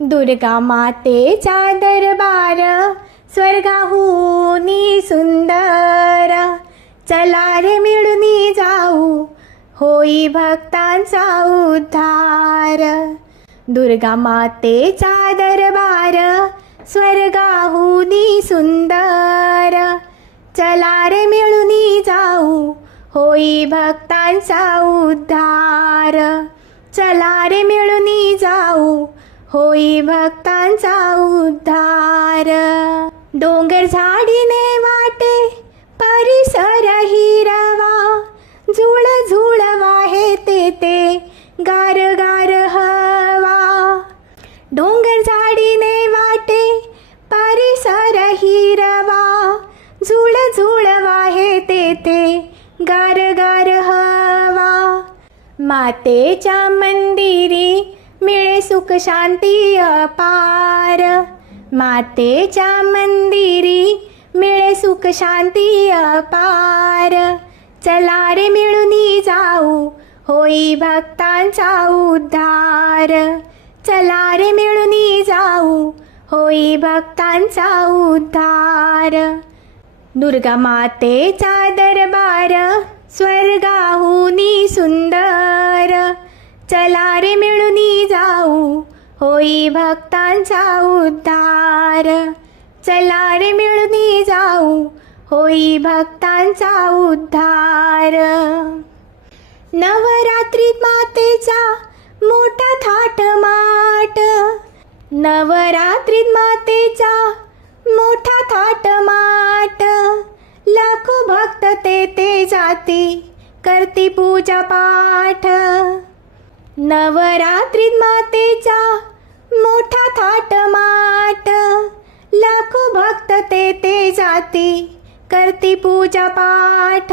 दुर्गा मातेचा दरबार स्वर्गाहुनी सुंदर. चला रे मिळून जाऊ होई भक्तांचा उद्धार. दुर्गा मातेचा दरबार स्वर्गाहुनी सुंदर. चला रे मिळून जाऊ होई भक्तांचा उद्धार. चला रे मिळून जाऊ होई भक्तांचा उद्धार. डोंगर झाडीने वाटे परिसर हिरवा झुळ झुळ वाहे ते ते गार गार हवा. डोंगर झाडीने वाटे परिसर हिरवा झुळ झुळ वाहे ते ते गार गार हवा. मातेच्या मंदिरी मिळे सुख शांती अपार. मातेच्या मंदिरी मिळे सुख शांती अपार. चला रे मिळूनी जाऊ होई भक्तांचा उद्धार. चला रे मिळूनी जाऊ होई भक्तांचा उद्धार. दुर्गा मातेचा दरबार स्वर्गाहुनी सुंदर. चला रे मिळूनी होई भक्तांचा उद्धार. चला रे मिळूनी जाऊ होई भक्तांचा उद्धार. नवरात्रीत मातेचा मोठा थाट माट. नवरात्रीत मातेचा मोठा थाट माट. लाखो भक्त ते ते जाती करती पूजा पाठ. नवरात्रीत मातेचा मोठा थाट माट. लाखो भक्त ते ते जाती करती पूजा पाठ.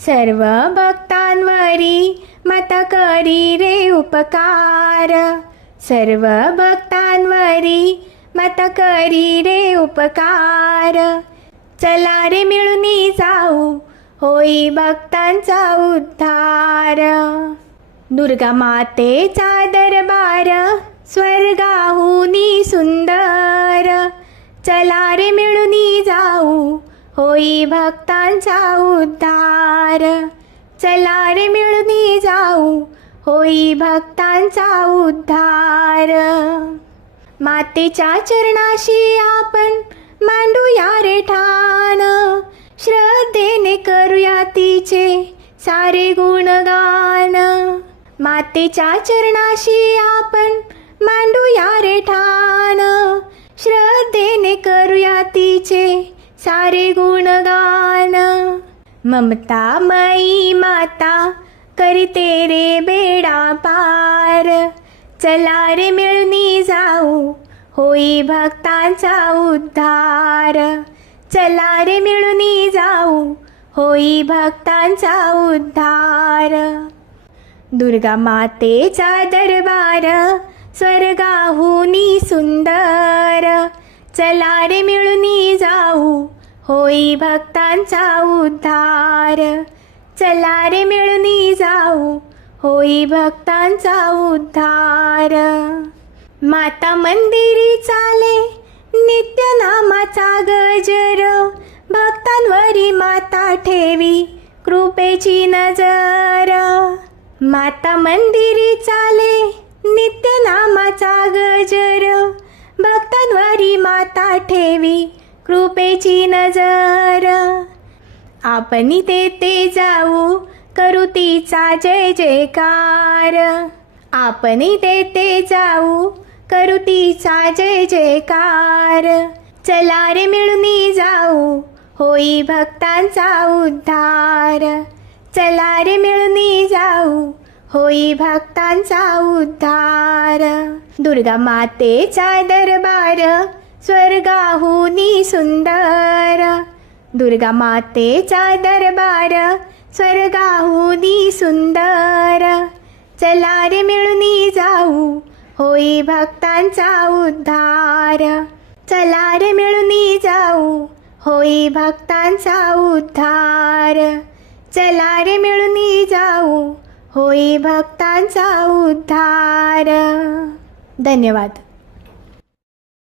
सर्व भक्तांवरी मत करी रे उपकार. सर्व भक्तांवरी मत करी रे उपकार. चला रे मिळून जाऊ होई भक्तांचा उद्धार. दुर्गा मातेचा दरबार स्वर्गाहुनी सुंदर. चला रे मिळूनी जाऊ होई भक्तांचा उद्धार. चला रे मिळूनी जाऊ होई भक्तांचा उद्धार. मातेच्या चरणाशी आपण मांडूया रे मातेच्या चरणाशी आपण मांडूया रे ठाण. श्रद्धेने करूया तिचे सारे गुणगान. ममता मई माता करते रे बेडा पार. चला रे मिळूनी जाऊ होई भक्तांचा उद्धार. चला रे मिळूनी जाऊ होई भक्तांचा उद्धार. दुर्गा मातेचा दरबार स्वर्गाहुनी सुंदर. चला रे मिळूनी जाऊ होई भक्तांचा उद्धार. चला रे मिळूनी जाऊ होई भक्तांचा उद्धार. माता मंदिरी चाले नित्य नामाचा गजर. भक्तांवरी माता ठेवी कृपेची नजर. माता मंदिरी चाले नित्य नामाचा गजर. भक्तांवरी माता ठेवी कृपेची नजर. आपणी तेथे जाऊ करू तिचा जय जयकार. आपणी तेथे जाऊ करू तिचा जय जयकार. चला रे मिळून जाऊ होई भक्तांचा उद्धार. चला रे मिळूनी जाऊ. होई भक्तांचा उद्धार. दुर्गा मातेचा दरबार. स्वर्गाहुनी सुंदर. दुर्गा मातेचा दरबार. स्वर्गाहुनी सुंदर. चला रे मिळूनी जाऊ. होई भक्तांचा उद्धार. चला रे मिळूनी जाऊ. होई भक्तांचा उद्धार. चला रे मिळून जाऊ. होई भक्तांचा उद्धार. धन्यवाद.